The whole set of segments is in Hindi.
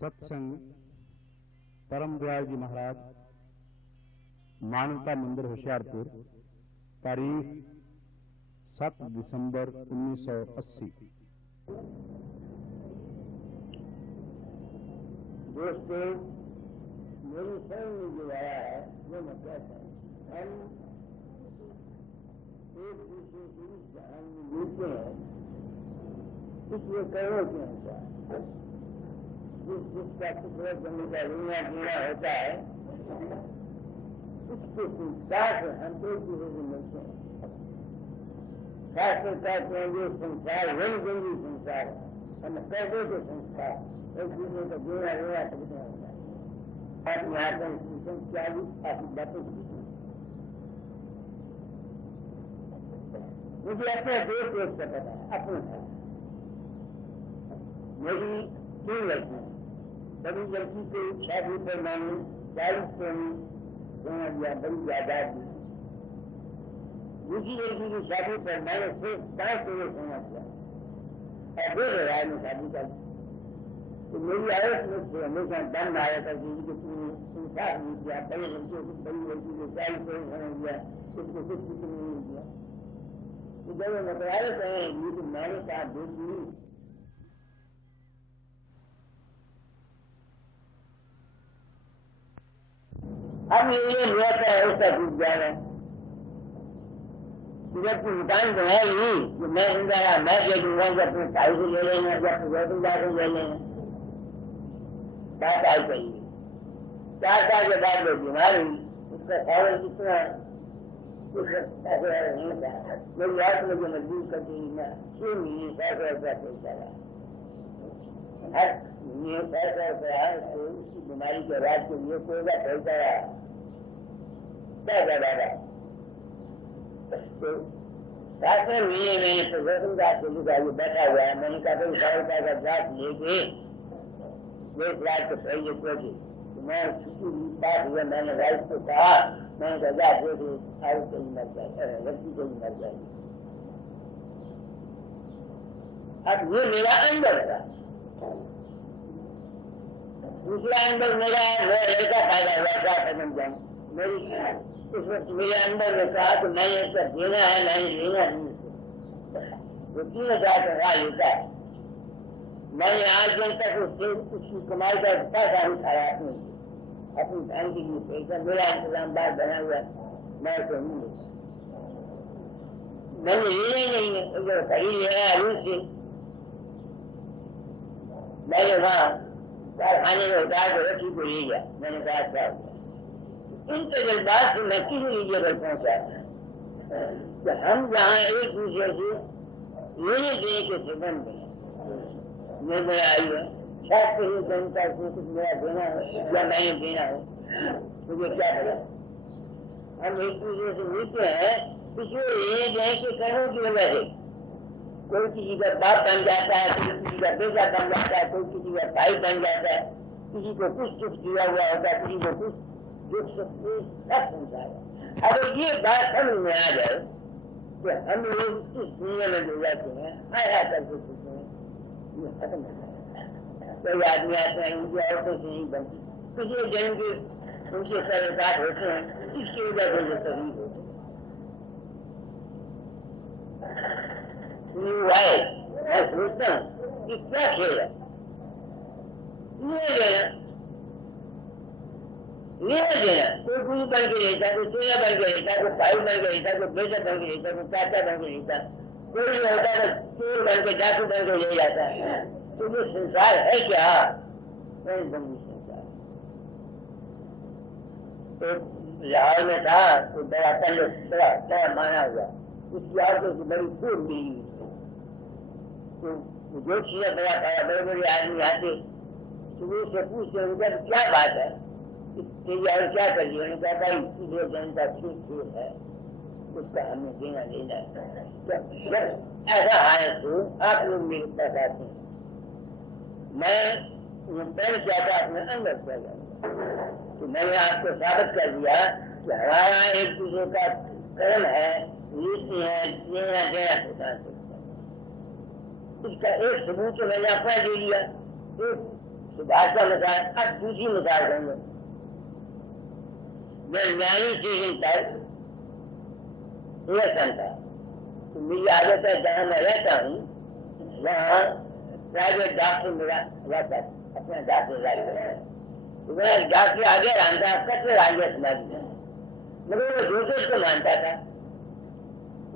सत्संग परम दयाल जी महाराज, मानवता मंदिर होशियारपुर, तारीख 7 दिसंबर 1980। दोस्तों, मेरी स्वयं में जो आया है वो मैं कहता हूँ, हम एक दूसरे को इस जहान में मिलते हैं, इसलिए कहो क्यों क्या जिसका टुकड़ा जमीन का रीना जीना होता है, उसके संस्कार से हम एक दूसरे से मिलते हैं। शास्त्र कहते हैं ये संसार रंग संसार है, हम कह दो तो संस्कार एक दूसरे का जीना रीना सबसे होता है। आप यहाँ पर क्या आपकी बातें मुझे अपने देश देश का पता है, अपना मेरी 3 लड़कियां, बड़ी लड़की को शादी पर मैंने 40 सोना दिया, बड़ी जायदाद दी। दूसरी लड़की की शादी पर मैंने सिर्फ 5 तोले सोना दिया और 2,000 में शादी कर दी। तो मेरी आयत में से हमेशा दम आया था कि तुमने संसार नहीं किया, बड़ी लड़कियों को बड़ी लड़की को 40 तोले सोना दिया, उसको कुछ नहीं दिया। तो जब वो बताया कहेंगी तो मैंने कहा देखी अब ये रहता है उसका टूट जाना। जब तू दुकान बनाएगी तो मैं समझाया मैं दे दूंगा, जब अपने भाई से ले लेंगे, जब अपने जाकर ले लेंगे। बात आई चाहिए 4 साल के बाद वो बीमार हुई, उसका सावन कितना मेरी याद मुझे मजबूर कर दी, मैं 6 महीने 100 रुपया पैसा रहा, हर महीने 100 रुपया तो उसकी बीमारी के इलाज के लिए कोई पैसा रहा क्या ज्यादा। तो 7वें महीने में प्रदर्शन का ये बैठा हुआ है, मैंने कहा 100 रुपया का ग्लास लेके 1 लाख तो सही पहुंची। तो मैं छुट्टी बात हुआ, मैंने वाइफ को कहा, मैंने कहा देखो आयु को ही मर जाए, व्यक्ति को ही मर जाएगी। अब ये मेरा अंदर था, दूसरा अंदर मेरा लड़का पैदा हुआ था समझ जाए। मेरी उस वक्त मेरे अंदर में कहा कि नहीं इसका देना है नहीं लेना नहीं, वो 3,000 टका लेता है। मैंने आज दिन तक उसकी कमाई का पैसा नहीं खाया, अपनी बहन के लिए पैसा मेरा इंतजाम बात बना हुआ, मैं तो नहीं लेता, मैंने लेना ही नहीं है। जो खरीद ले रहा है रूस से, मैंने वहां कारखाने में उतार के रखी को ले गया। मैंने कहा क्या हो गया, इनके जज्बात से मैं किसी लीजिए पर पहुंचा कि हम जहाँ एक दूसरे से लेने देने के संबंध में मैं आई है, शायद ही जनता को कुछ मेरा देना है या मैंने देना है, मुझे क्या पता। हम एक दूसरे से मिलते हैं इसलिए लेने देने के कर्मों की वजह से। कोई किसी का बाप बन जाता है, कोई किसी का बेटा बन जाता है, कोई किसी का भाई बन जाता है, किसी को कुछ दुख दिया हुआ होता है, किसी को कुछ दुख सब पहुंचाएगा। अगर ये बात समझ में आ जाए कि हम लोग इस दुनिया में जो जाते हैं आया करके सोचते हैं, ये खत्म हो जाएगा। कई आदमी आते हैं उनकी औरतों से नहीं बनती, पिछले जन्म के उनके सरकार होते हैं, इसकी वजह से ये सभी होते हैं। मैं सोचता हूँ कि क्या खेल है, लेना देना। कोई गुरु बन के रहता, कोई चेला बन के रहता, कोई भाई बन के रहता, कोई बेटा बन के रहता, कोई चाचा बन के रहता, कोई नहीं होता तो चोर बन के डाकू बन के ले जाता है। तो ये संसार है क्या? नहीं बंदी संसार। तो लाहौर में था तो बड़ा पंडित बड़ा माना हुआ, उसकी औरतों की बड़ी खूब मिली। तो जो चीजें बड़ा खाया, बड़े बड़े आदमी आते तो वो से पूछते उनका क्या बात है, और क्या करिए। उन्होंने कहा भाई जो जनता ठीक है उसका हमें देना लेना है। ऐसा है तो आप लोग मेरे पास आते हैं, मैं पहले चाहता अपने अंदर चल जाऊंगा। तो मैंने आपको साबित कर दिया कि हमारा एक दूसरे का कर्म है, नीति है, लेना देना होता है। इसका एक सबूत तो मैंने अपना दे दिया। सुभाष का मिसाल, अब दूसरी मिसाल देंगे। मैं न्यायी स्टेशन पर रिलेशन था, तो मेरी आदत है जहाँ मैं रहता हूँ वहाँ प्राइवेट डॉक्टर मेरा रहता है, अपना डॉक्टर रहता है। तो मेरा डॉक्टर आगे जानता कटरे आगे समझ में, मगर वो जोसेफ को मानता था।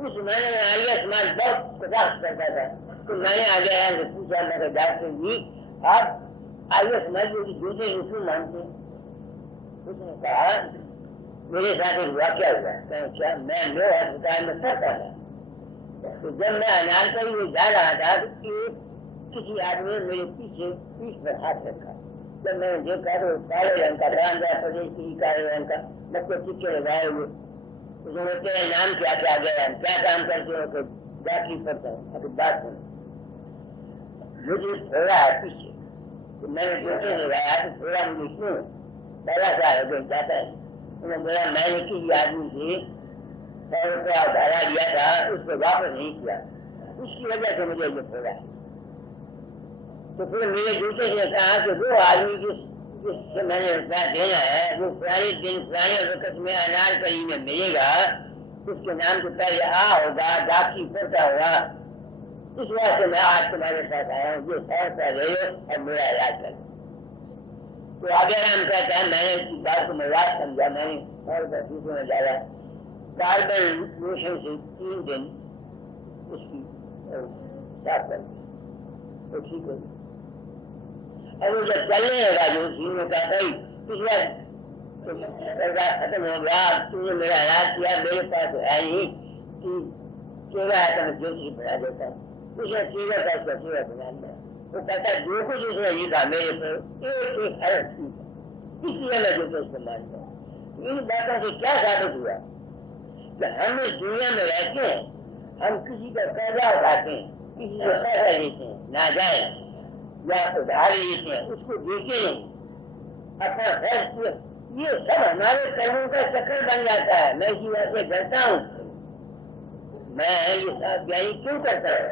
उस मैंने आर्य समाज बहुत कटाक्ष करता था, तो मैंने आगे आया से पूछा, मैं डॉक्टर जी आप आर्य समाज की जोसेफ क्यों मानते हैं? उसने कहा मेरे साथ एक वाक्य हुआ। क्या? मैं लो अस्पताल में पढ़ता था, तो जब मैं अनारकली में जा रहा था तो किसी आदमी ने मेरे पीछे पीठ पर हाथ रखा। जब मैंने देखा तो काले रंग का, आंध्र प्रदेश की काले रंग का, मतलब टीके लगाए हुए। उसने तेरा नाम क्या? क्या गया, क्या काम करते हो? डॉक्टरी पढ़ता हूँ। अभी बात सुन, मुझे थोड़ा है पीछे, तो मैंने टीके लगाया तो थोड़ा मुझे क्यों पहला सा जाता है। मेरा मैंने किसी आदमी से 100 रुपया उधारा दिया था, उसको वापस नहीं किया, उसकी वजह से मुझे ये थोड़ा है। तो फिर मेरे जूते ने कहा कि वो आदमी जिससे मैंने रुपया देना है वो पुराने दिन पुराने वक्त में अनारकली में मिलेगा, उसके नाम से पहले आ होगा, डॉक्टरी पड़ता होगा। इस वजह से मैं आज तुम्हारे साथ आया हूँ, ये 100 रुपया ले लो और मेरा इलाज कर। तो आगे राम कहता है मैंने इसकी बात को मजाक समझा, मैंने 100 रुपया दूसरे में डाला। कार्बन मोशन से 3 दिन उसकी साफ कर दी, तो ठीक है। अब वो जब चलने लगा जो उसी ने कहा भाई पिछला खत्म हो गया, तुमने मेरा इलाज किया, मेरे पास है नहीं कि चेहरा है तो मैं ज्योति बना देता हूँ। उसने चेहरा का उसका चेहरा बना दिया। वो कहता है जो कुछ उसने लिखा मेरे पर एक हर चीज, इसलिए मैं जो उसको मानता हूँ। इन बातों से क्या साबित हुआ कि हम इस दुनिया में रहते हैं, हम किसी का कर्जा उठाते हैं, किसी से पैसा लेते हैं नाजायज या उधार लेते हैं, उसको देते नहीं, अपना खर्च, ये सब हमारे कर्मों का चक्कर बन जाता है। मैं इसी वजह से डरता हूँ, मैं ये सब ज्ञानी क्यों करता हूँ,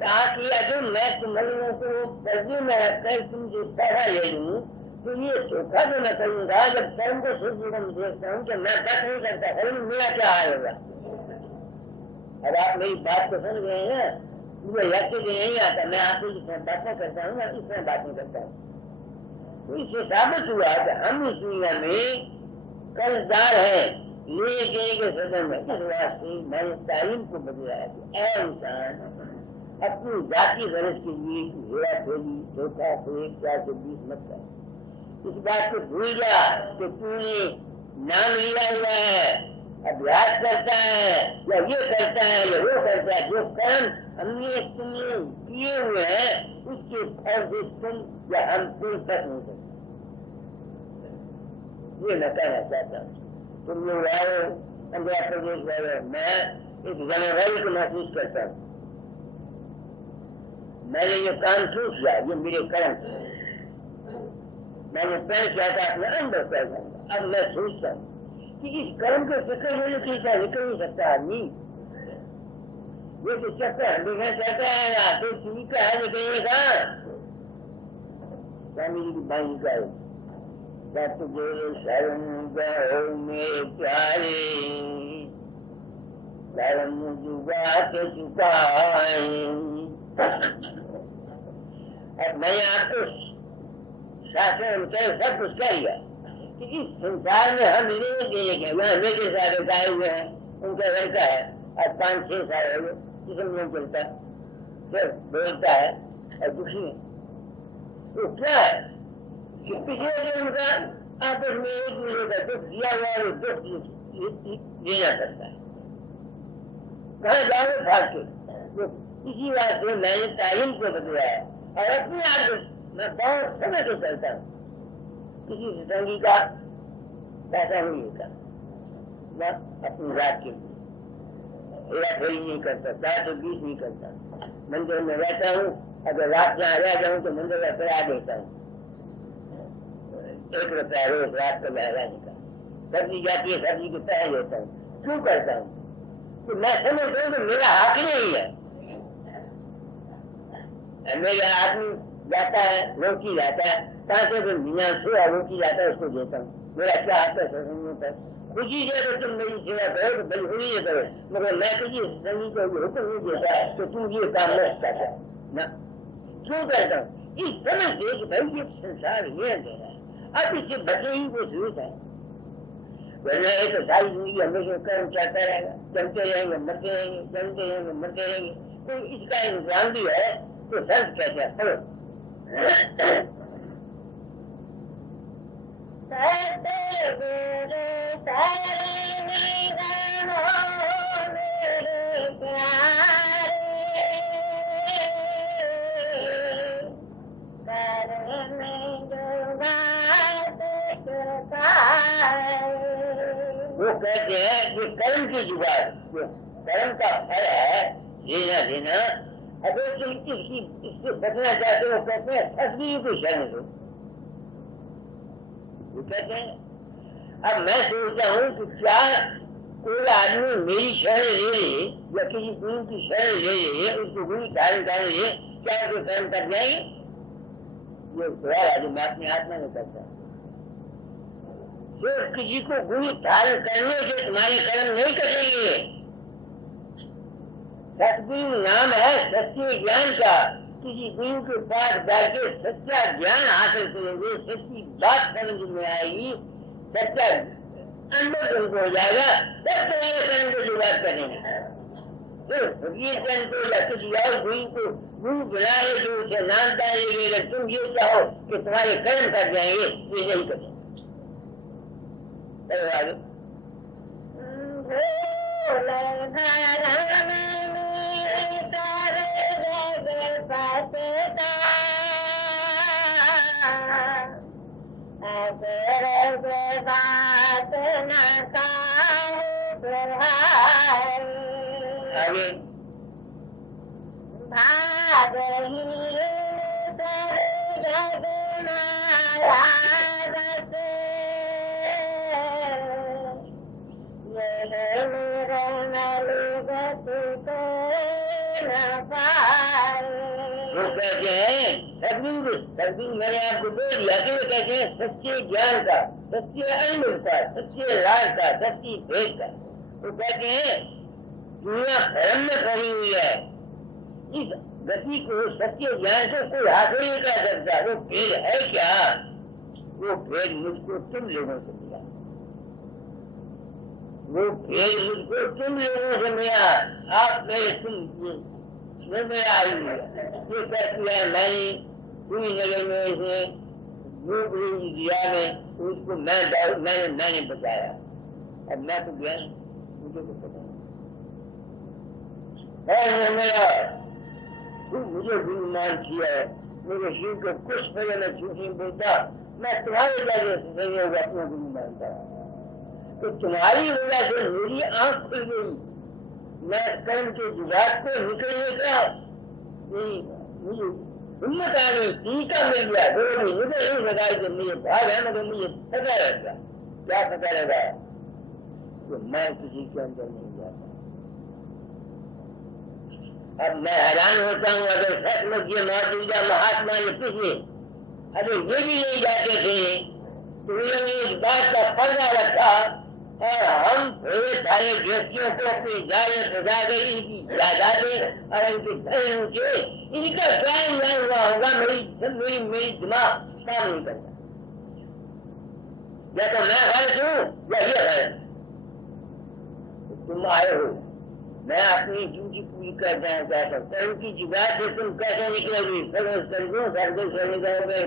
ताकि अगर मैं तुम्हारे को कर्जे में रखकर तुमसे पैसा ले लूँ तो ये धोखा जो मैं करूँगा, जब कर्म को सोच देखता हूँ कि मैं बच नहीं करता, कर्म मेरा क्या हाल होगा। अब आप मेरी बात को समझ गए हैं, मुझे लक्ष्य भी नहीं आता, मैं आपसे जिसमें बातें करता हूँ इसमें बातें करता हूँ। तो इससे साबित हुआ कि हम इस दुनिया में कर्जदार हैं, ले देने के सदन में। इस वास्ते मैंने तालीम को बदलाया कि ऐ इंसान अपनी जाति गरज के लिए हेरा फेरी धोखा से 420 मत कर। इस बात को भूल जा कि तूने नाम लिया हुआ है, अभ्यास करता है या ये करता है या वो करता है, जो कर्म हमने तुमने किए हुए हैं उसके फल से तुम या हम कोई तक नहीं सकते। ये मैं कहना चाहता हूँ। तुम लोग आओ आंध्र प्रदेश वाले, मैं एक जिम्मेदारी को महसूस करता हूँ। मैंने ये काम क्यों किया, ये मेरे कर्म थे। मैंने तय किया था अपने अंदर तय करूंगा। अब मैं सोचता हूँ कि इस कर्म के चक्कर में निकल नहीं सकता आदमी। ये तो चक्कर हमेशा चलता है ना, तो ठीक है निकलने का। स्वामी जी की बाई का तुझे शरण गो मेरे प्यारे, शरण जुगा के चुकाए। अब मैंने आपको शास्त्र में सब कुछ कह दिया कि इस संसार में हम लेने देने के वहाँ मेरे साथ गाये हुए हैं, उनका लड़का है अब 5-6 साल हो गए, किसी नहीं चलता, फिर बोलता है और दुखी है। तो क्या है कि पिछले दिन उनका आपस में एक दूसरे का दुख दिया हुआ है, दुख लेना पड़ता है। कहाँ जाओगे भाग के? तो इसी बात से मैंने तालीम को बदलाया और अपने आप को मैं बहुत समय से चलता हूँ। किसी संगी का पैसा नहीं लेता, मैं अपनी रात के लिए फेरी नहीं करता, 420 नहीं करता। मंदिर में रहता हूँ, अगर रात में आ जाऊँ तो मंदिर का किराया देता हूँ, 1 रुपया रोज रात को रहने का। सब्जी जाती है, सब्जी के पैसे लेता हूँ। क्यों करता हूँ? तो मैं समझता हूँ कि मेरा हक नहीं है। मेरे आदमी जाता है रोटी लाता है, कहाँ से फिर मियाँ सोया रोटी लाता है उसको देता हूँ, मेरा क्या हाथ है सत्संग पर, खुशी से तो तुम मेरी सेवा करो तो बड़ी हुई है करो, मगर मैं तुझे सत्संगी को हुक्म नहीं देता तो तुम ये काम नहीं करता ना, क्यों करता हूँ? इस समझ से कि भाई ये संसार ये अंधेरा है, अब इससे बचे ही को जरूरत है, वरना ये तो सारी जिंदगी हमेशा कर्म चलता रहेगा, चलते रहेंगे मरते रहेंगे, चलते रहेंगे मरते रहेंगे, तो इसका इंतजाम भी है तो सर्च कहते हैं पढ़ो। वो कहते हैं कि कर्म की जुगाड़, कर्म का फल है लेना देना, अगर तुम इससे बचना चाहते हो कहते हैं फसली को शरण दो, वो कहते हैं। अब मैं सोचता हूँ कि क्या कोई आदमी मेरी शरण ले ले या किसी गुरु की शरण ले ले, उसको गुरु धारण कर ले, क्या उसको कर्म कर जाएंगे? ये सवाल आज मैं अपने आत्मा में करता हूँ। जो किसी को गुरु धारण करने से तुम्हारे कर्म नहीं करेंगे, सतगुरु नाम है सच्चे ज्ञान का, किसी गुरु के पास जाके सच्चा ज्ञान हासिल करेंगे, सच्ची बात समझ में आएगी, सच्चा अंदर तुमको हो जाएगा, तब तुम्हारे कर्म को जुगाड़ करेंगे। तो फकीर चंद को या किसी और गुरु को गुरु बनाए जो उसे नाम डालेंगे, अगर तुम ये चाहो कि तुम्हारे कर्म कर जाएंगे, ये नहीं करेंगे। आगे कहते हैं सदगुरु मैंने आपको बोल दिया कि कहते हैं सच्चे ज्ञान का, सच्चे अनुभव का, सच्चे राज का, सच्ची भेद का। तो कहते हैं दुनिया भ्रम में पड़ी हुई है, इस गति को सच्चे ज्ञान को कोई हासिल नहीं कर सकता। वो भेद है क्या? वो भेद मुझको तुम लोगों से मिला, वो भेद मुझको तुम लोगों से मिला। आप मेरे तुम में आई हुई है, ये कहती है मैंने पूरी नगर में इसे दिया में उसको मैंने बताया। अब मैं तो गया मुझे तो पता नहीं, मुझे गुरुमान किया है, मेरे शिव को कुछ पहले मैं झूठ नहीं बोलता, मैं तुम्हारी वजह से होगा अपना गुरु मानता, तो तुम्हारी वजह से मेरी आंख खुल गई, मैं कर्म के जुगाड़ को निकलने का मुझे हिम्मत आ गई, टीका मिल गया, 2 महीने तो नहीं लगाई कि मुझे भाग है, मगर मुझे पता रहेगा। क्या पता लगा कि मैं किसी के अंदर नहीं जाता। अब मैं हैरान होता हूँ, अगर सचमुच ये मौजूदा महात्मा ये पिछले अगर ये भी नहीं जाते थे तो उन्होंने इस बात का पर्दा रखा और हम थोड़े सारे व्यक्तियों को अपनी जायदाद सजा गई, इनकी जायदादें और इनके घर ऊंचे, इनका क्या इंतजाम हुआ होगा? मेरी दिमाग काम नहीं करता, या तो मैं गलत हूँ या ये गलत। तुम आए हो, मैं अपनी ड्यूटी पूरी कर देना चाहता हूँ, कर्म की जुगाड़ से तुम कैसे निकलोगी? सर्वों घर से निकलोगे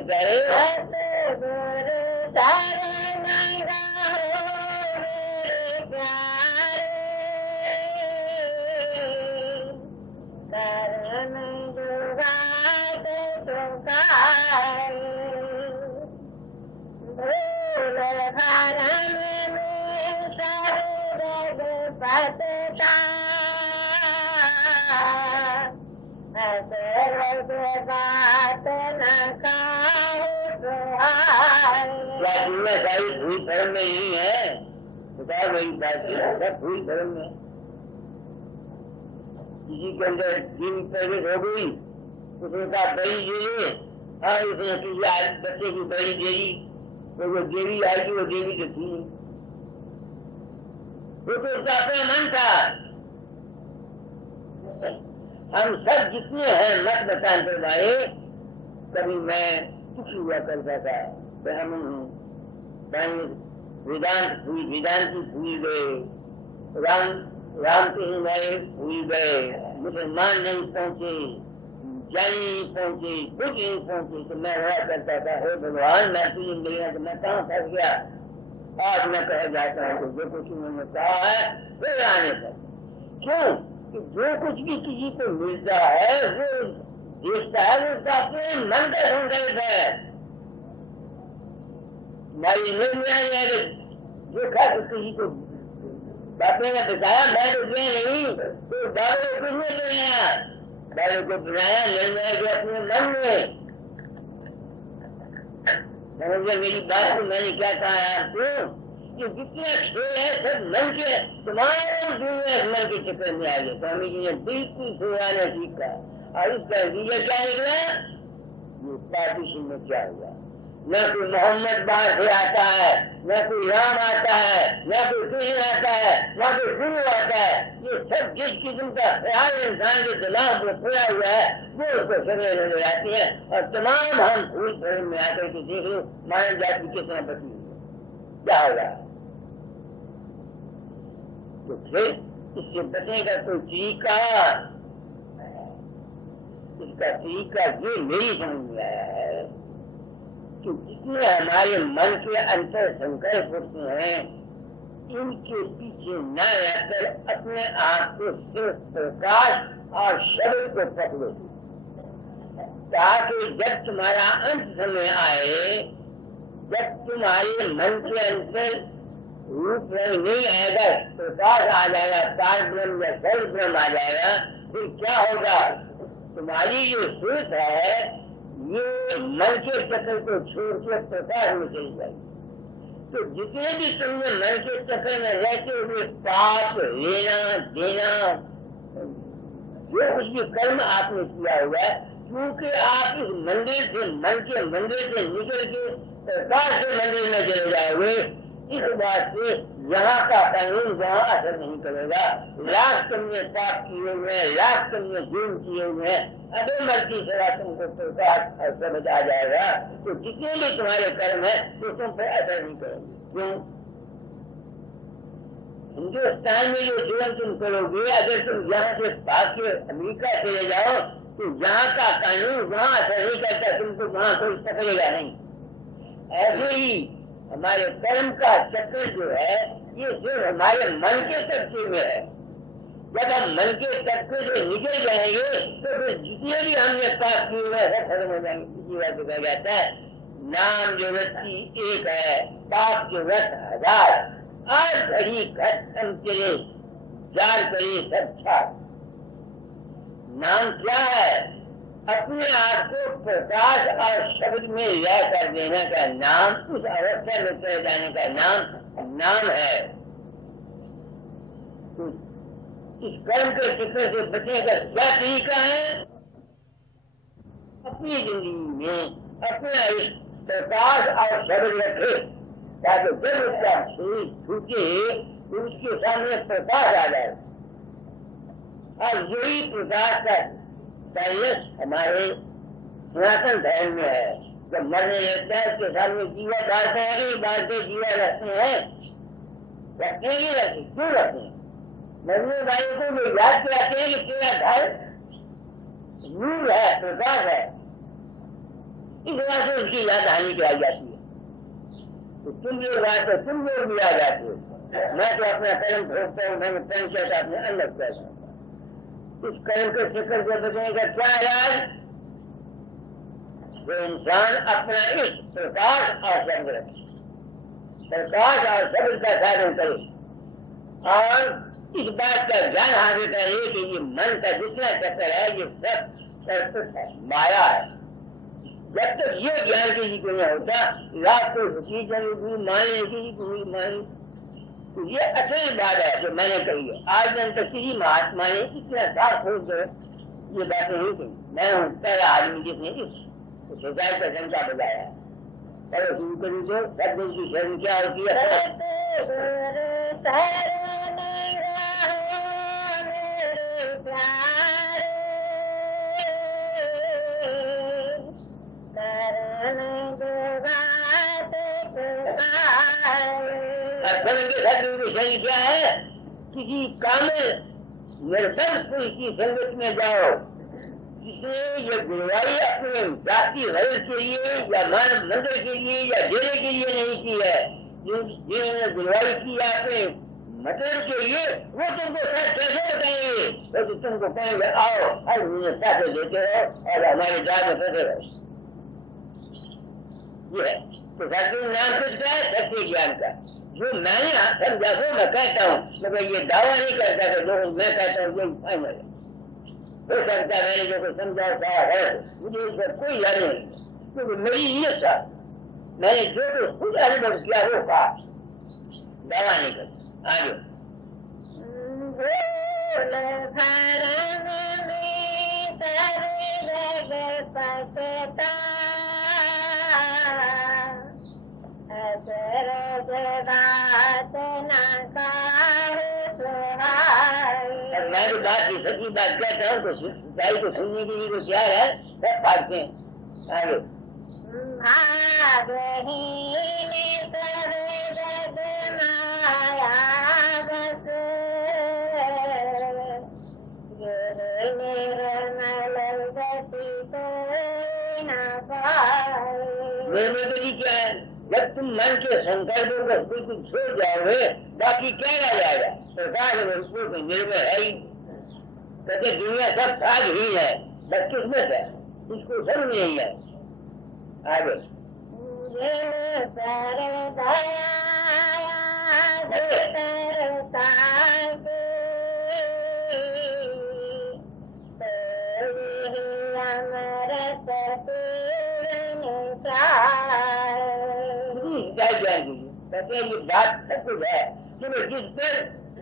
सारी भूल धर्म में नहीं है, बताओ वही बात है, भूल धर्म में किसी के अंदर जीव प्रवेश हो गई, उसने कहा बड़ी जी हाँ इसने किसी बच्चे की बड़ी देवी, तो वो देवी आई थी, वो देवी तो थी, वो तो उसका अपना मन था। हम सब जितने हैं मत बताते भाई, कभी मैं कुछ हुआ करता था तो हम वेदांत वेदांति भूल गए, राम के ही नए भूल गए, मुसलमान नहीं पहुंचे, जानी नहीं पहुंचे, कुछ नहीं पहुंचे। तो मैं हुआ करता था, हे भगवान मैं तुझे मिलेगा तो मैं कहाँ फंस गया। आज मैं कह जाता हूँ तो जो कुछ उन्होंने कहा है फिर आने पर, क्यों कि जो कुछ भी किसी को मिलता है वो देखता है, वो उसका अपने मन का संकल्प है। हमारी निर्णय जो खा तो किसी को बापने ने बताया, मैं तो दिया नहीं, तो बाबू को किसने बनाया, बाबू को बनाया निर्णय के अपने मन में। समझे मेरी बात को, मैंने क्या कहा है आपको कि जितने खेल है सब मन के, तमाम दुनिया मन के चक्कर में आ गए। स्वामी जी ने बिल्कुल सुहाना सीखा, और इसका नतीजा क्या निकला, ये पार्टीशन में क्या हुआ। न कोई मोहम्मद बाहर से आता है, न कोई राम आता है, न कोई कृष्ण आता है, न कोई गुरु आता है। ये सब जिस किस्म का ख्याल इंसान के दिमाग में खोया हुआ है वो उसको समझ नजर आती है। और तमाम हम फूल भर में आकर के देख लो मानव जाति कितना बची क्या होगा। तो फिर इससे बचने का कोई तरीका, इसका तरीका ये मेरी समझ में आया है कि जितने हमारे मन के अंतर संकल्प होते हैं इनके पीछे न रहकर अपने आप को सिर्फ प्रकाश और शब्द को पकड़ो, ताकि जब तुम्हारा अंत समय आए, जब तुम्हारे मन के अंदर रूप रंग नहीं आएगा, प्रकाश आ जाएगा, तार ब्रह्म या सर्व ब्रह्म आ जाएगा, फिर क्या होगा, तुम्हारी जो सोच है ये मन के चक्कर को छोड़ के प्रकाश में चली जाएगी। तो जितने भी तुमने मन के चक्कर में रहते हुए पाप लेना देना जो कुछ भी कर्म आपने किया हुआ है, क्योंकि आप इस मंदिर से, मन के मंदिर से निकल के प्रकाश के मंदिर में चले जाओगे, इस बात से यहाँ का कानून वहाँ असर नहीं करेगा। लाख तुमने पाप किए हुए हैं, लाख तुमने जुर्म किए हुए हैं, अभी मर्जी सदा तुमको प्रकाश और समझ आ जाएगा। तो जितने भी तुम्हारे कर्म है तो तुम पर असर नहीं करेंगे। क्यों? हिंदुस्तान में जो जीवन तुम करोगे, अगर तुम यहाँ से भाग के अमेरिका चले जाओ तो यहाँ का कानून वहाँ असर नहीं करता, तुमको वहाँ कोई पकड़ेगा नहीं। ऐसे ही हमारे कर्म का चक्कर जो है ये सिर्फ हमारे मन के कब्जे में है। जब हम मन के कब्जे से निकल जाएंगे तो फिर जितने भी हमने पाप किए हुए सब खत्म हो जाएंगे। इसी बात को कहा जाता है नाम जो व्यक्ति एक है, पाप जो व्यक्त 1000, आज घड़ी खत्म करे जार करे सब छाट। नाम क्या है? अपने आप को प्रकाश और शब्द में लय कर देने का नाम, उस अवस्था में चले जाने का नाम है। तो इस कर्म के चक्कर से बचने का क्या तरीका है? अपनी जिंदगी में अपना इस प्रकाश और शब्द रखे, ताकि जब उसका शरीर छूटे तो उसके सामने प्रकाश आ जाए। और यही प्रकाश का साइंस हमारे सनातन धर्म में है। जब मरने लगता है उसके सामने जीवा डालते हैं, एक बार से जीवा रखते हैं, रखते ही रखते, क्यों रखते हैं? मरने वाले को वो याद कराते हैं कि तेरा घर नूर है, प्रकाश है, इस वजह से उसकी याद हानि कराई जाती है। तो तुम लोग आते, तुम लोग भी आ जाते हो। मैं तो अपना कर्म भोगता हूँ, मैंने पंचायत अपने अंदर कैसा इस कर्म के चक्कर से बचने का क्या इलाज? जो इंसान अपना इस प्रकाश और शब्द रखे, प्रकाश और शब्द का साधन करे और इस बात का ज्ञान हासिल करे कि ये मन का जितना चक्कर है ये सब संस्कृत है, माया है। जब तक ये ज्ञान किसी को नहीं होता, लाख को माने की माने, तो ये असल बात है जो मैंने कही है। आज दिन तक किसी महात्मा ने इतना साफ हो गए ये बातें नहीं कही। मैं हूँ पहला आदमी जिसने इस सच्चाई का शंका बजाया। चलो शुरू करूँ तो सदगुरु की शरण क्या होती है? सदगुरु की शरण क्या है? किसी कामिल निर्बल पुरुष की संगत में जाओ जिसने ये गुरुवारी अपने जाति हल के लिए या मान मंदिर के लिए या डेरे के लिए नहीं की है, जिन्होंने गुरुवारी की अपने मतलब के लिए, वो तुमको सच कैसे बताएंगे? वो तो तुमको कहेंगे आओ हर महीने पैसे देते रहो और हमारे जात में फंसे रहो। ये है तो सदगुरु नाम कुछ क्या है? सत्य ज्ञान का। जो मैंने समझा वो मैं कहता हूँ, मगर ये दावा नहीं करता कि लोग मैं कहता हूँ यही फाइनल है। हो सकता है मैंने जो कुछ समझा है मुझे इस पर कोई याद नहीं, क्योंकि मेरी नियत था, मैंने जो कुछ खुद अनुभव किया वो कहा, दावा नहीं करता। आगे मैं तो बात की सच्ची बात कहता हूँ तो सच्चाई को सुनने के लिए तो क्या है, सब पाते हैं। आगे निर्मल क्या है? जब तुम मन के संकल्पों को बिल्कुल छोड़ जाओगे बाकी क्या रह जाएगा? सरकार निर्भर है ही, कहते दुनिया सब साध ही है, बस किस्मत है, इसको समझ नहीं है। आगे कहते ये बात सब कुछ है कि जिस पर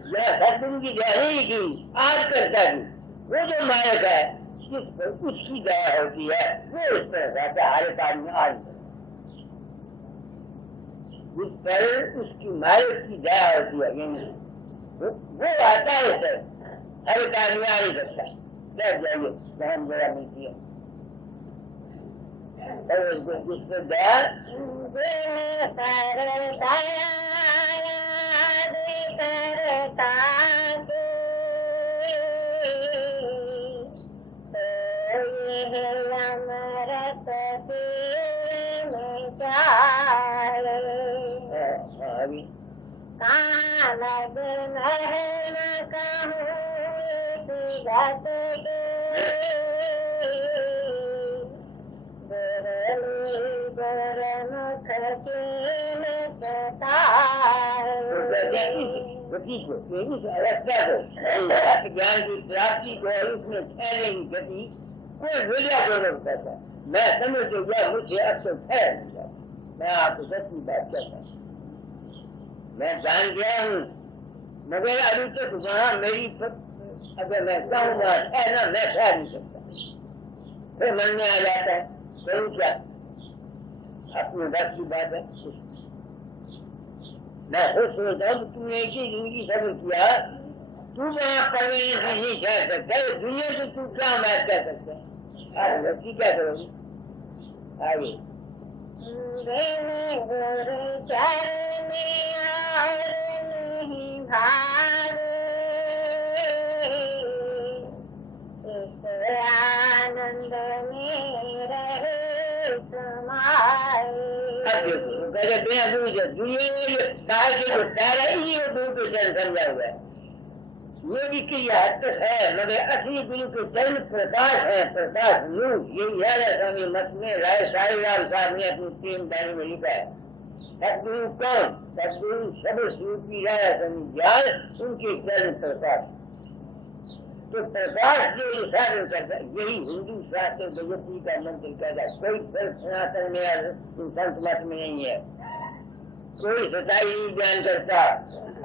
सदगुरु की दया की आज करता हूँ, वो जो मायक है जिस पर उसकी दया होती है वो इस पर रहता है। हर काम में आज जिस पर उसकी मायक की दया होती है वो आता है सर, हर काम में आ नहीं सकता। बैठ जाइए बहन जरा मिलती है और जिस पर दया ज्ञान की प्राप्ति को उसमें ठहरे की गति कोई विद्या को नहीं करता। मैं समझ गया मुझे अब तो ठहर नहीं जाता। मैं आपको सच्ची बात कहता हूँ, मैं जान गया हूँ, मगर अभी तक वहाँ मेरी अगर मैं कहूँगा ठहरना मैं ठहर नहीं सकता। फिर मन में आ जाता है करूँ क्या, अपने बस की बात है। मैं खुद सोचता हूँ तुमने एक ही जिंदगी सफर किया, तू वहाँ पढ़ने से नहीं कह सकता, दुनिया से तू क्या बात कह सकता है? लड़की क्या करोगी? आगे आनंद में रहे समझा हुआ है। ये भी क्रिया है मगर असली गुरु के चरण प्रकाश है, प्रकाश यूं ये याद है स्वामी मत में राय साई राम साहब ने अपनी 3 डायरी में लिखा है। सदगुरु कौन? सदगुरु सब स्वरूपी राय ज्ञान उनके चरण प्रकाश। तो प्रकाश जो साधन करता है यही हिंदू शास्त्र जगती का मंत्र कहता है। कोई फल सनातन में संत मत में नहीं है, कोई सच्चाई नहीं ज्ञान करता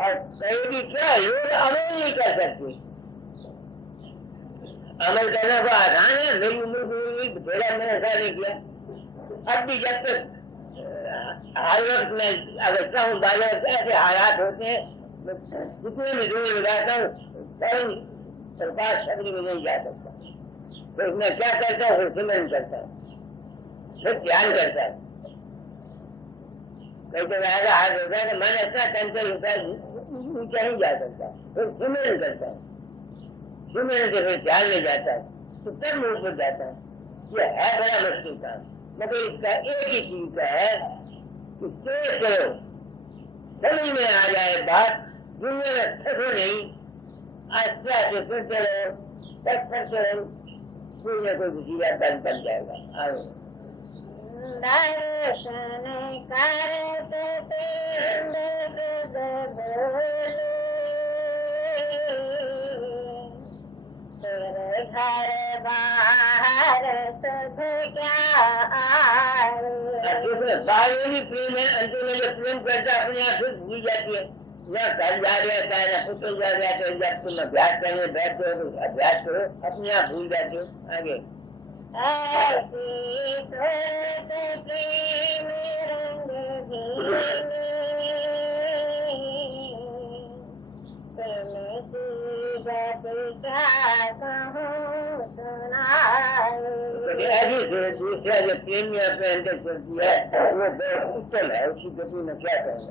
और कहीं भी क्या लोग अमल नहीं कर सकते। अमल करना को आसान है, मेरी उम्र को थोड़ा मैंने ऐसा नहीं किया, अब भी जब तक हर वक्त में अगर चाहूँ बाजार ऐसे हालात होते हैं, जितने में जोर लगाता हूँ परम प्रकाश शब्द में नहीं जा सकता। तो मैं क्या करता हूँ, फिर सिमरन करता हूँ, फिर ध्यान करता हूँ। कई तो ऐसा हाथ होता है कि मन इतना चंचल होता है ऊंचा नहीं जा सकता, फिर सिमरन करता हूँ, सिमरन से फिर ध्यान में जाता है, तो तब मुझ पर जाता है। यह है बड़ा मुश्किल काम, मगर इसका एक ही चीज का है कि तेज करो, समझ में आ जाए बात, दुनिया में फंसो नहीं, आस्ते आस्ते करते रहो, तब करते रहो, कोई ना कोई वसीला बन जाएगा। आओ दर्शन करते तेरे घर बाहर सब क्या बाहर भी प्रेम है, अंदर में जो प्रेम करता है अपने आप से भूल जाती है। या घर जा रहता है, ना पुत्र जा रहता है, जब तुम अभ्यास करने बैठते हो तो अभ्यास करो, अपने आप भूल जाते हो। आगे दूसरा जो प्रेम अपने अंदर चलती है वो बहुत उत्तम है, उसी गति में क्या करें।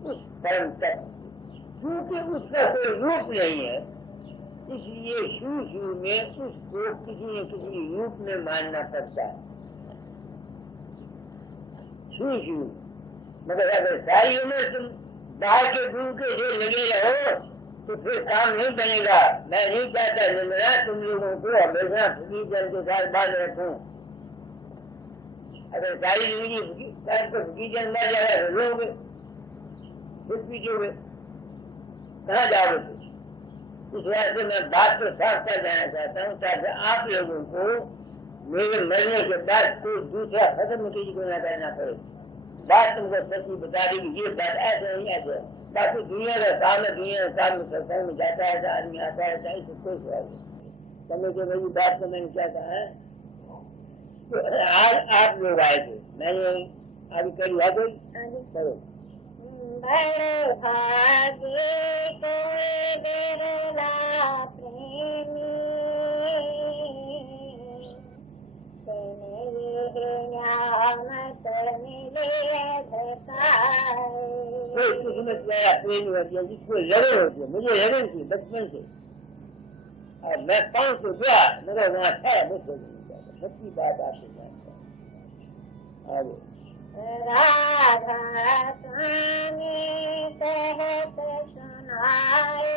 उस परम तक, क्योंकि उसका कोई रूप नहीं है, इसलिए शुरू में उसको किसी न किसी रूप में मानना पड़ता है। शुरू मगर अगर सारी उम्र तुम बाहर के गुरु के जो लगे रहो तो फिर काम नहीं बनेगा। मैं नहीं चाहता निमरा तुम लोगों को हमेशा फकीर जन के साथ बांध रखूं। अगर सारी जिंदगी फकीर जन मर जाएगा तो लोगे, कुछ पीछोगे, कहाँ जाओगे? इस वजह से मैं बात को साफ कर देना चाहता हूँ ताकि आप लोगों को मेरे मरने के बाद कोई दूसरा खत्म किसी को न करना पड़े। बात तुमको सच्ची बता दी कि ये बात ऐसे नहीं ऐसे। बाकी दुनिया का काम है, दुनिया का काम में सत्संग में जाता है, आदमी आता है, इससे कोई सवाल नहीं। समझ के मेरी बात को मैंने क्या कहा है, तो आज आप लोग आए थे, मैंने अभी करी आ गई करो। बड़े भाग्य कोई बिरला प्रेमी प्रेमी होती है जिसको लगन होती है। मुझे लगन थी बचपन से, और मैं 5 से गया मगर वहाँ था मुझसे नहीं जाता। सच्ची बात आपसे जानता हूँ। आगे राधा स्वामी कहत सुनाए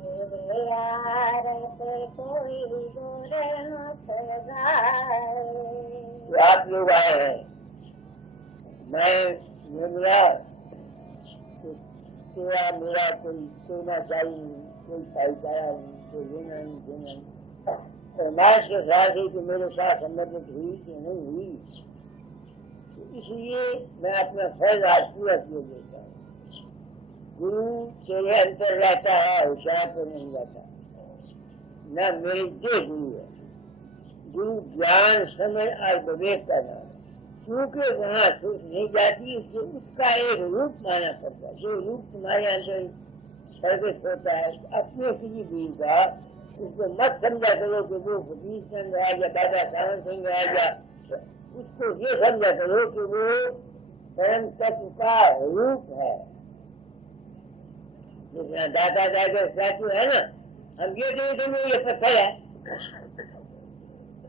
ये यारत कोई गुर मुख गाए। आप लोग आए हैं, मैं मेरा मेरा कोई ना चाहिए, कोई भाईचारा नहीं, कोई लेना नहीं देना। समाज के साथ ही तो मेरे साथ संबंधित हुई कि नहीं हुई, तो इसलिए मैं अपना फर्ज आज पूरा किए देता हूँ। गुरु तेरे अंतर रहता है, होशियार पर नहीं रहता। न मेरी जो गुरु है, गुरु ज्ञान समझ और विवेक का नाम, क्योंकि वहाँ सोच नहीं जाती, उसको उसका एक रूप माना पड़ता है। जो रूप तुम्हारे अंदर प्रवेश होता है अपने किसी गुरु का, उसको मत समझा करो कि वो फकीर सिंह है या दादा सावन सिंह है, या उसको ये समझा करो कि वो परम तत्व का रूप है। जितना दादा दादा स्टैचू है ना, हम ये नहीं देंगे ये पत्थर है,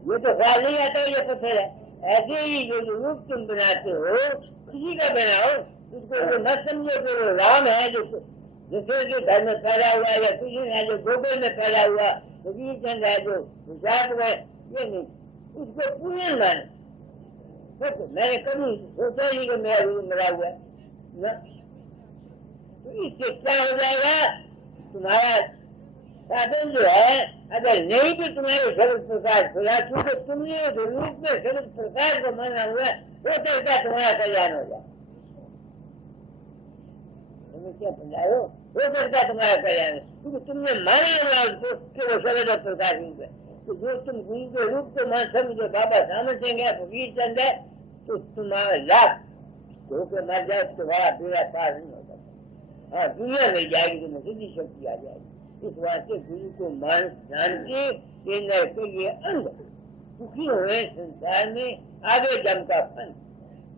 ये तो ख्याल नहीं आता ये पत्थर है। ऐसे ही जो रूप तुम बनाते हो किसी का बनाओ, उसको मत समझो कि वो राम है जो दूसरे के घर में पैदा हुआ, या कृष्ण है जो गोबर में पैदा हुआ, फकीर चंद है जो गुजरात में, ये नहीं, उसको पूर्ण माने। तो मैंने कभी सोचा नहीं कि मेरा रूप मरा हुआ है। तो इससे क्या हो जाएगा, तुम्हारा साधन जो है अगर नहीं भी तुम्हारे शब्द प्रकाश खुला, क्योंकि तुमने उस रूप में शब्द प्रकाश को माना हुआ है, हो सकता है तुम्हारा कल्याण हो जाए। तुम्हें क्या समझाओ, हो सकता है तुम्हारा कल्याण, क्योंकि तुमने माना हुआ उसको कि वो शब्द और प्रकाश रूप है। तो जो तुम गुरु के रूप को मान समझो, बाबा सामने सिंह है, फकीर चंद है, तो तुम्हारा लाभ धोखे मर जाए, तुम्हारा बेड़ा पार नहीं हो सकता। हाँ, दुनिया मिल जाएगी, तुम्हें सिद्धि शक्ति आ जाएगी। इस वास्ते गुरु को मान जान के ये अंग सुखी हुए संसार में आगे जम का फल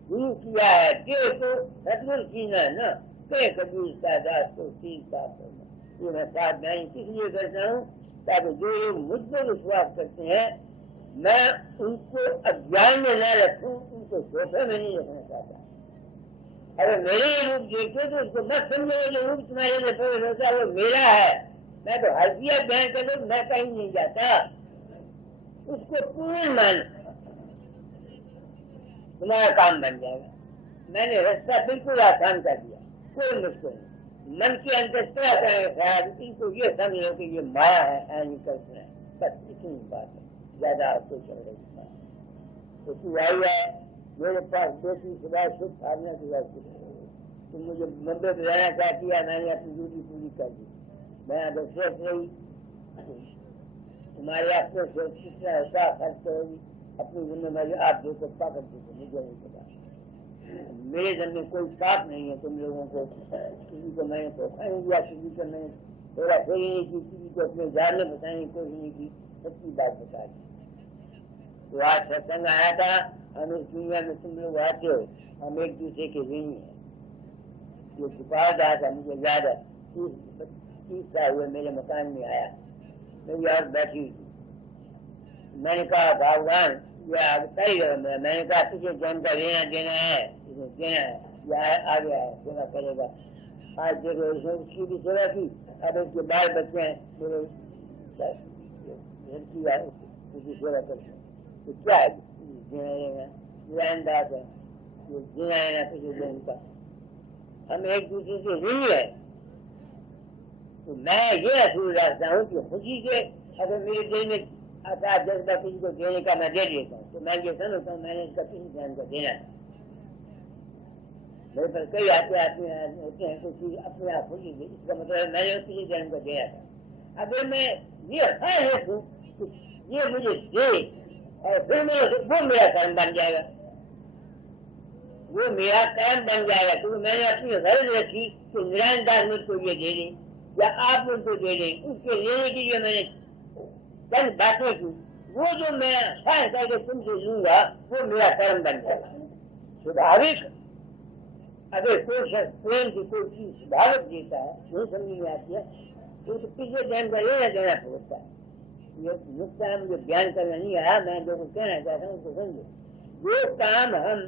गुरु किया है। देव तो सतगुरु की न कहे कबीर दास को तीन साथ होना। ये मैं साथ मैं इसलिए करता हूँ ताकि जो लोग मुझ पर विश्वास करते हैं, मैं उनको अज्ञान में न रखूं, उनको धोखे में नहीं रखना चाहता। अगर मेरे रूप देखे तो उसको मत समझो जो रूप तुम्हारे लिए प्रवेश होता है वो मेरा है। मैं तो हल्किया बहन कर दो, मैं कहीं नहीं जाता, उसको पूर्ण मान, तुम्हारा काम बन जाएगा। मैंने रास्ता बिल्कुल आसान कर दिया, कोई मुश्किल नहीं। मन के अंदर इनको ये समझ लो कि ये माया है, नहीं करते हैं, बस इतनी बात है, ज्यादा आपको चल रही है। तो तू आई है मेरे पास बेटी सुबह शुभ भावना की बात, तुम मुझे मुंबई में रहना चाहती है, मैंने अपनी ड्यूटी पूरी कर दी। मैं अगर सोच रही तुम्हारे अपने से कितना ऐसा खर्च होगी, अपनी जिम्मेदारी आप जो सकता करते थे, मुझे नहीं पता। मेरे जन में कोई पाप नहीं है, तुम लोगों को किसी को मैंने धोखा नहीं दिया, किसी को मैंने थोड़ा सही नहीं की, किसी को अपने जान में बताने की कोशिश नहीं की, सच्ची बात बता दी। तो आज सत्संग आया था, हम इस दुनिया में तुम लोग आते हो, हम एक दूसरे के ऋणी है। ये छुपा रहा था, मुझे याद है 30 साल हुए मेरे मकान में आया, मेरी और बैठी थी। मैंने कहा भगवान ये सही है, मैंने कहा तुझे जन्म का लेना देना है, देना है, यह आ गया है, सेवा करेगा। आज देखो उसकी भी सेवा की, अब इसके बाल बच्चे हैं मेरे लड़की है, उसकी सेवा करते हैं। तो क्या है दास है, ये जीना है ना तुझे जन्म का, हम एक दूसरे से ऋणी है। तो मैं ये असूल रखता हूँ कि खुशी से अगर मेरे दिल में आता जज्बा किसी को देने का मैं दे देता हूँ, तो मैं ये समझता हूँ मैंने इसका किसी जन को देना है। मेरे पर कई आते होते हैं कुछ चीज अपने आप खुशी से, इसका मतलब मैंने किसी जन को देना था। अगर मैं ये ख्वाहिश हूँ कि ये मुझे दे और फिर वो मेरा कर्म बन जाएगा, वो मेरा कर्म बन जाएगा। तो मैंने अपनी गरज रखी कि निरंतर दास मुझको ये दे दें या आप उनको दे दें, उसके लेने के लिए मैंने चंद बातें की, वो जो मैं ख्याल करके तुमसे लूंगा वो मेरा कर्म बन जाएगा। स्वाभाविक अगर कोई शख्स प्रेम की कोई चीज स्वाभाविक देता है, नहीं समझ में आती है, तो पिछले टाइम का लेना देना पड़ता है। ये नुकसान मुझे बयान करना नहीं आया, मैं जो कुछ कहना चाहता हूँ उसको समझो। जो काम हम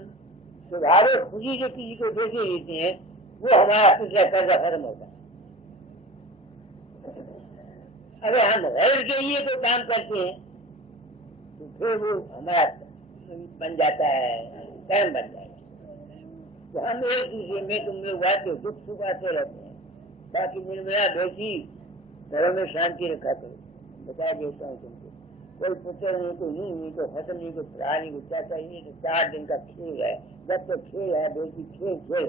स्वाभाविक खुशी से किसी को दे देते हैं, वो हमारा पिछला कर्जा खत्म होता है। अगर हम गैर के लिए कोई काम करते हैं तो फिर वो हमारा बन जाता है, कर्म बन जाएगा। तो हम एक दूसरे में तुम लोग आते हो, दुख सुख आते रहते हैं, बाकी निर्मला बेटी घरों में शांति रखा करो। बता देता हूँ तुमको, कोई पुत्र नहीं, कोई नहीं, कोई खत्म नहीं, कोई भरा नहीं, कोई चाचा नहीं, तो 4 दिन का खेल है। जब तक खेल है बेटी खेल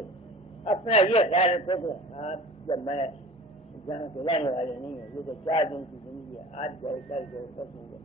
अपना ये ख्याल रखो कि हाँ जब मैं जहाँ के रहने वाले नहीं है, ये तो 4 दिन की जिंदगी है, आज गए कल गए सब नहीं गए।